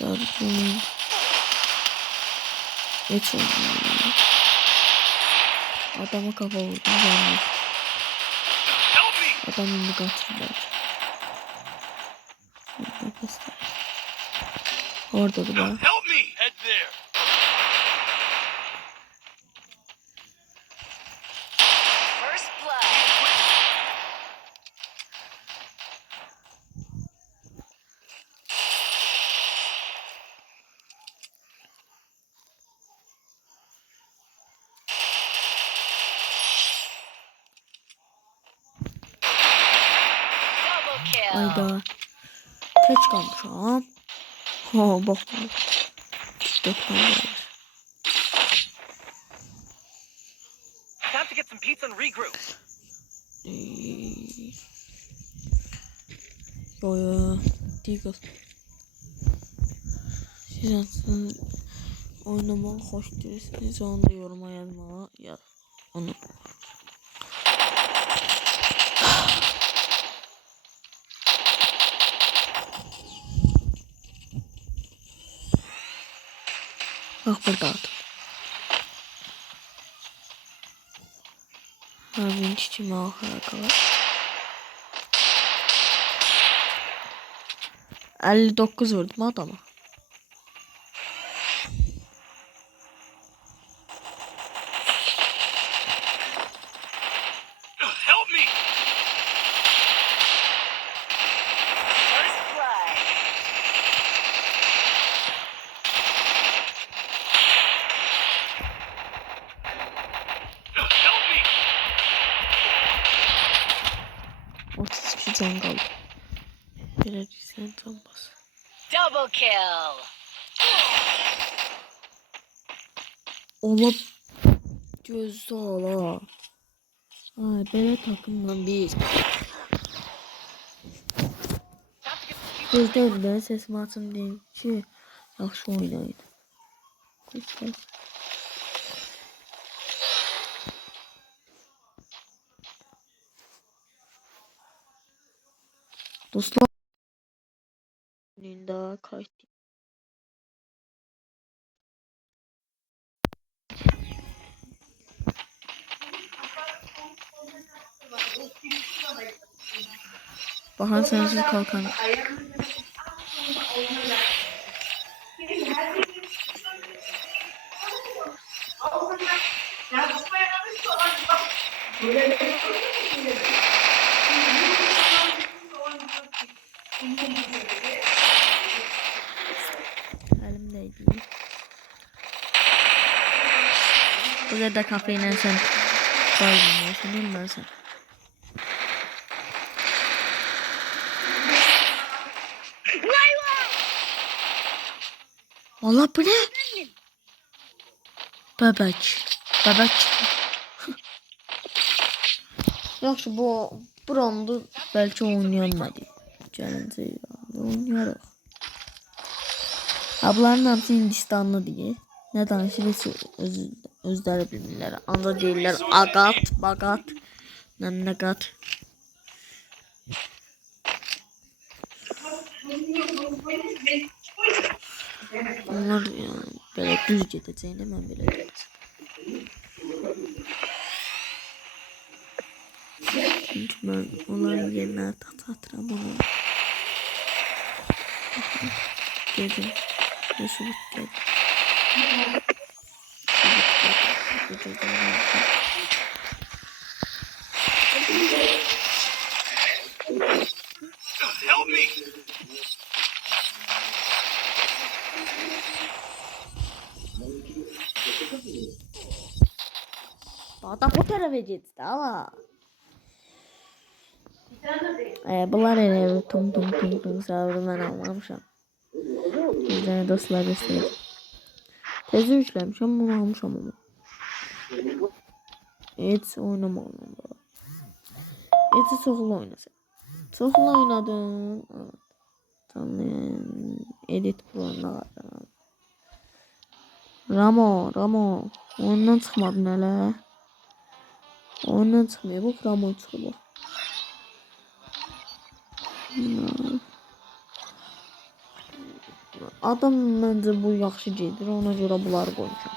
arkadaşlar. Geç oynuyor. Adama kafa vurdum. Canım. Adam indi kaçırdılar. Orada da var. Ayda. Kaç kalmışam? Ha bak. 4 tane var. Time to get some pizza and regroup. Yo. Diggle. Siz aslında oynamayı hoş değilsiniz. Onu da yoruma yazmalı. Ya onu. Bak burada at. Benim çiçeğime alakalı. 59 vurdum adama. Help me! First blood. Help me! 32 can kaldı. Birer sen can bas. Double kill. Ola gözü ola. Ay böyle takımdan bir. Gözden ben sesimi açım deyim ki yaxşı oynayın. Dostlar daha kayıt. Bahar sensiz kalkan. Elimdeydi. Buraya da kafeyle sen koymuyorsun değil mi sen? Valla bu ne? Bebek. Bebek. Yaxşı bu roundu belki oynayamadı. Gələcək roundu oynayarıq. Abların hamısı Hindistanlı diye. Ne danışırsa özləri bilmirlər. Anda deyirlər agat, bagat, nə qat. Onlar yani belə düz gedəcəyini mən belə deyəcəm. Çünki mən onların yerinə atıram onu. Gedim. Yaşıbıt gedim. Help me! Adam o tarafa gitti ama. Bunlar elə tum savru mən almamışam. Bizdən dostlar göstərəcəm. Tezə yükləmişəm, bunu almışam ama. Heç oynamam. Heç çoxlu oynasın. Çoxlu oynadım. Tanıyın. Edit Pro'na var. Ramo. Oyundan çıxmadın hələ. Oyundan çıxmıyor. Bu Ramo çıxıb. Adam məncə bu yaxşı gedir, ona görə bunları qoymuşam.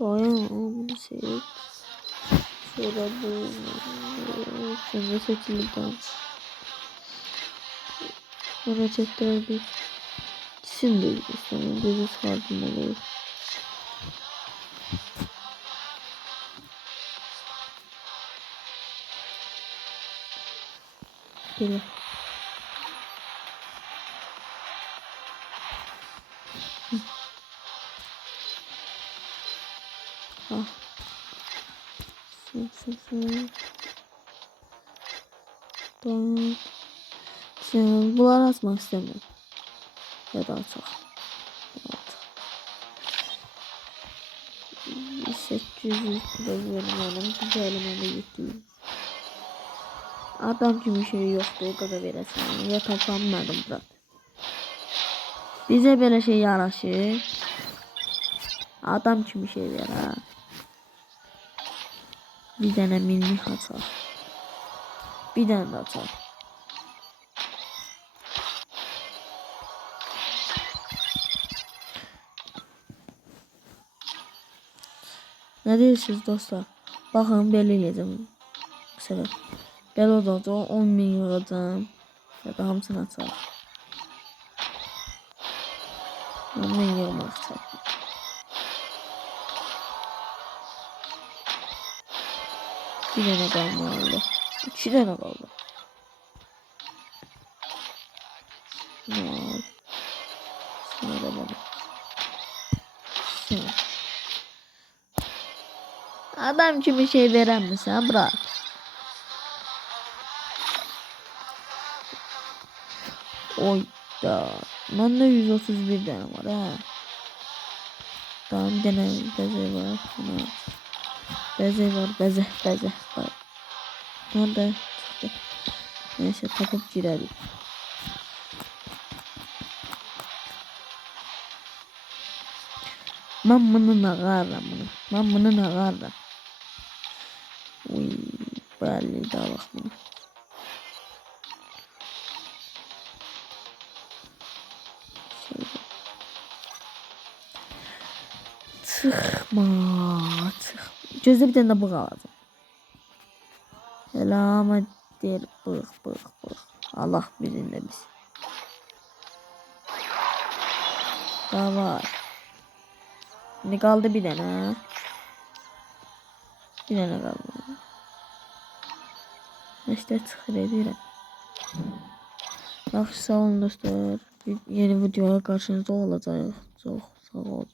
Dayan, bunu seç. Sonra bu sonra seçildi. Sonra çektirdik. Şimdi sonra gözü sardım olur. Böyle. Ah. Sen. Tamam. Sen bunları atmak istemiyorum. Ya da atak. 800 benim çünkü elimde gitti. Adam gibi şey yoktu, o kadar veresin. Ya tapamadım bırak. Bize böyle şey yaraşır. Adam kimi şey ver ha. Bir tane mini atar. Bir tane de atar. Ne diyorsunuz dostlar? Bakın belirleyeceğim. Bu sefer. Belə olacaq 10.000 yığacağım. Ya da hamısını atar. 10.000 yığmaq çətin. Bir dənə qalmalı. 2 dənə qaldı. Al. Sonra da bana. Sen. Adam kimi şey veren misin? Bırak. Oy da. Bende 131 tane var ha. Tamam bir tane beze var. Beze var. Beze var. Nerede çıktı? Neyse tapıp girelim. Ben bunu ağarım bunu. Ben bunu ağarım. Uy, belli daha bak bunu. Çıkma. Gözde bir tane de bu kaldı. Selamet der bık. Allah bizimle biz. Daha var. Ne kaldı bir tane. Bir tane kaldı. İşte çıkır ediyorum. Yaxşı sağ olun dostlar. Yeni videoya karşınızda olacağıq. Çox sağ olun.